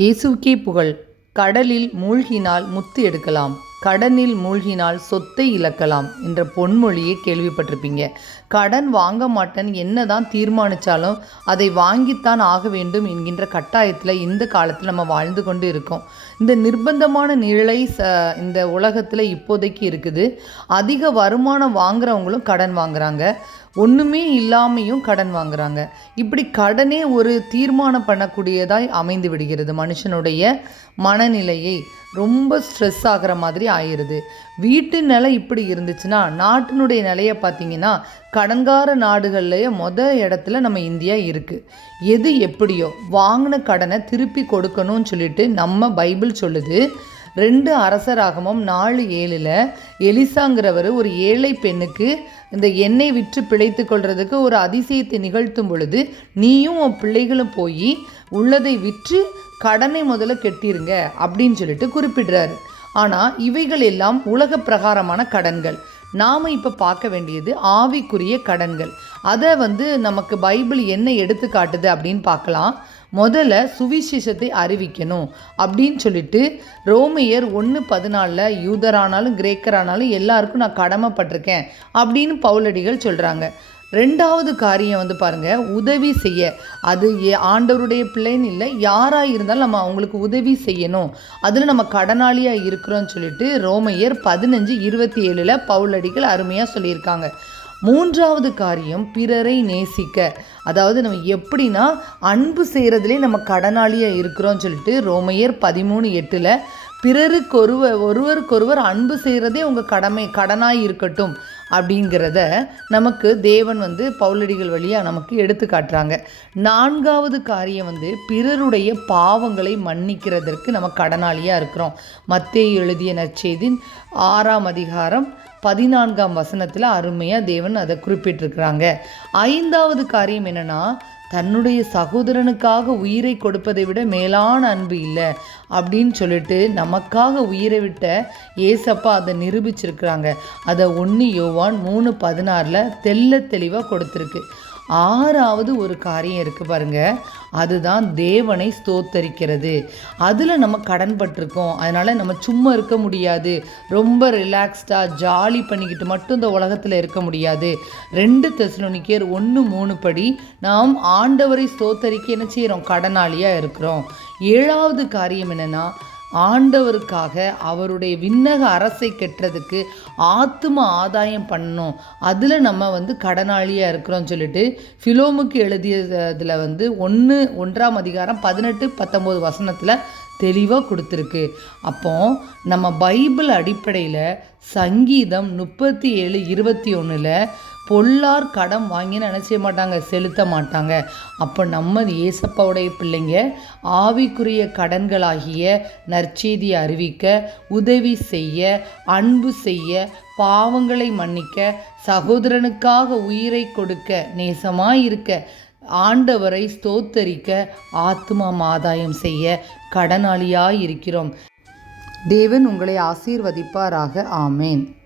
இயேசுக்கே புகழ். கடலில் மூழ்கினால் முத்து எடுக்கலாம். கடனில் மூழ்கினால் சொத்தை இழக்கலாம் என்ற பொன்மொழியை கேள்விப்பட்டிருப்பீங்க. கடன் வாங்க மாட்டேன் என்னதான் தீர்மானித்தாலும் அதை வாங்கித்தான் ஆக வேண்டும் என்கின்ற கட்டாயத்தில் இந்த காலத்தில் நம்ம வாழ்ந்து கொண்டு இருக்கோம். இந்த நிர்பந்தமான நிழலை ச இந்த உலகத்தில் இப்போதைக்கு இருக்குது. அதிக வருமானம் வாங்குறவங்களும் கடன் வாங்குறாங்க. ஒன்றுமே இல்லாமையும் கடன் வாங்குறாங்க. இப்படி கடனே ஒரு தீர்மானம் பண்ணக்கூடியதாய் அமைந்து விடுகிறது. மனுஷனுடைய மனநிலையை ரொம்ப ஸ்ட்ரெஸ் ஆகிற மாதிரி ஆயிடுது. வீட்டு நிலை இப்படி இருந்துச்சுன்னா நாட்டினுடைய நிலையை பார்த்தீங்கன்னா கடன்கார நாடுகள்லேயே மொத இடத்துல நம்ம இந்தியா இருக்குது எது எப்படியோ வாங்கின கடனை திருப்பி கொடுக்கணும்னு சொல்லிட்டு நம்ம பைபிள் சொல்லுது. ரெண்டு அரசராகமும் நாலு ஏழில் எலிசாங்கிறவர் ஒரு ஏழை பெண்ணுக்கு இந்த எண்ணெய் விற்று பிழைத்து கொள்றதுக்கு ஒரு அதிசயத்தை நிகழ்த்தும் பொழுது நீயும் உன் பிள்ளைகளும் போய் உள்ளதை விற்று கடனை முதல்ல கெட்டிருங்க அப்படின்னு சொல்லிட்டு குறிப்பிடுறாரு. ஆனால் இவைகள் எல்லாம் உலக பிரகாரமான கடன்கள். நாம் இப்போ பார்க்க வேண்டியது ஆவிக்குரிய கடன்கள். அதை வந்து நமக்கு பைபிள் என்ன எடுத்து காட்டுது அப்படின்னு பார்க்கலாம். முதல்ல சுவிசேஷத்தை அறிவிக்கணும் அப்படின்னு சொல்லிட்டு ரோமையர் ஒன்று பதினாலில் யூதரானாலும் கிரேக்கரானாலும் எல்லாருக்கும் நான் கடமைப்பட்டிருக்கேன் அப்படின்னு பவுலடிகள் சொல்கிறாங்க ரெண்டாவது காரியம் வந்து பாருங்கள் உதவி செய்ய. அது ஆண்டவருடைய பிள்ளைன்னு இல்லை யாராக இருந்தாலும் நம்ம அவங்களுக்கு உதவி செய்யணும். அதில் நம்ம கடனாளியாக இருக்கிறோன்னு சொல்லிட்டு ரோமையர் பதினஞ்சு இருபத்தி ஏழில் பவுலடிகள் அருமையாக சொல்லியிருக்காங்க. மூன்றாவது காரியம் பிறரை நேசிக்க. அதாவது நம்ம எப்படின்னா அன்பு செய்கிறதுலே நம்ம கடனாளியாக இருக்கிறோம்னு சொல்லிட்டு ரோமையர் பதிமூணு எட்டில் பிறருக்கொருவர் ஒருவருக்கொருவர் அன்பு செய்கிறதே உங்கள் கடமை கடனாக இருக்கட்டும். அப்படிங்கிறத நமக்கு தேவன் வந்து பவுலடிகள் வழியாக நமக்கு எடுத்து காட்டுறாங்க. நான்காவது காரியம் வந்து பிறருடைய பாவங்களை மன்னிக்கிறதற்கு நம்ம கடனாளியாக இருக்கிறோம். மத்திய எழுதிய நற்செய்தின் ஆறாம் அதிகாரம் பதினான்காம் வசனத்தில் அருமையாக தேவன் அதை குறிப்பிட்டிருக்கிறாங்க. ஐந்தாவது காரியம் என்னென்னா தன்னுடைய சகோதரனுக்காக உயிரை கொடுப்பதை விட மேலான அன்பு இல்லை அப்படின்னு சொல்லிட்டு நமக்காக உயிரை விட்ட ஏசப்பா அதை நிரூபிச்சிருக்கிறாங்க. அதை ஒன்று யோவான் மூணு பதினாறில் தெல்ல தெளிவாக கொடுத்துருக்கு. ஆறாவது ஒரு காரியம் இருக்குது பாருங்கள் அதுதான் தேவனை ஸ்தோத்தரிக்கிறது. அதில் நம்ம கடன்பட்டிருக்கோம் அதனால் நம்ம சும்மா இருக்க முடியாது. ரொம்ப ரிலாக்ஸ்டாக ஜாலி பண்ணிக்கிட்டு மட்டும் இந்த உலகத்தில் இருக்க முடியாது. ரெண்டு தெசலோனிக்கேர் ஒன்று மூணு படி நாம் ஆண்டவரை ஸ்தோத்தரிக்க என்ன செய்கிறோம் கடனாளியாக இருக்கிறோம். ஏழாவது காரியம் என்னென்னா ஆண்டவருக்காக அவருடைய விண்ணக அரசை கெட்டுறதுக்கு ஆத்தும ஆதாயம் பண்ணணும். அதில் நம்ம வந்து கடனாளியாக இருக்கிறோம்னு சொல்லிட்டு ஃபிலோமுக்கு எழுதியதில் வந்து ஒன்று ஒன்றாம் அதிகாரம் பதினெட்டு பத்தொம்போது வசனத்தில் தெளிவாக கொடுத்துருக்கு. அப்போ நம்ம பைபிள் அடிப்படையில் சங்கீதம் முப்பத்தி ஏழு இருபத்தி ஒன்றில் பொல்லார் கடன் வாங்கின்னு நினச்ச மாட்டாங்க? செலுத்த மாட்டாங்க. அப்போ நம்ம ஏசப்பாவுடைய பிள்ளைங்க ஆவிக்குரிய கடன்களாகிய நற்செய்தியை அறிவிக்க உதவி செய்ய அன்பு செய்ய பாவங்களை மன்னிக்க சகோதரனுக்காக உயிரை கொடுக்க நேசமாக இருக்க ஆண்டவரை ஸ்தோத்தரிக்க ஆத்மா ஆதாயம் செய்ய கடனாளியாய் இருக்கிறோம் தேவன் உங்களை ஆசீர்வதிப்பாராக. ஆமேன்.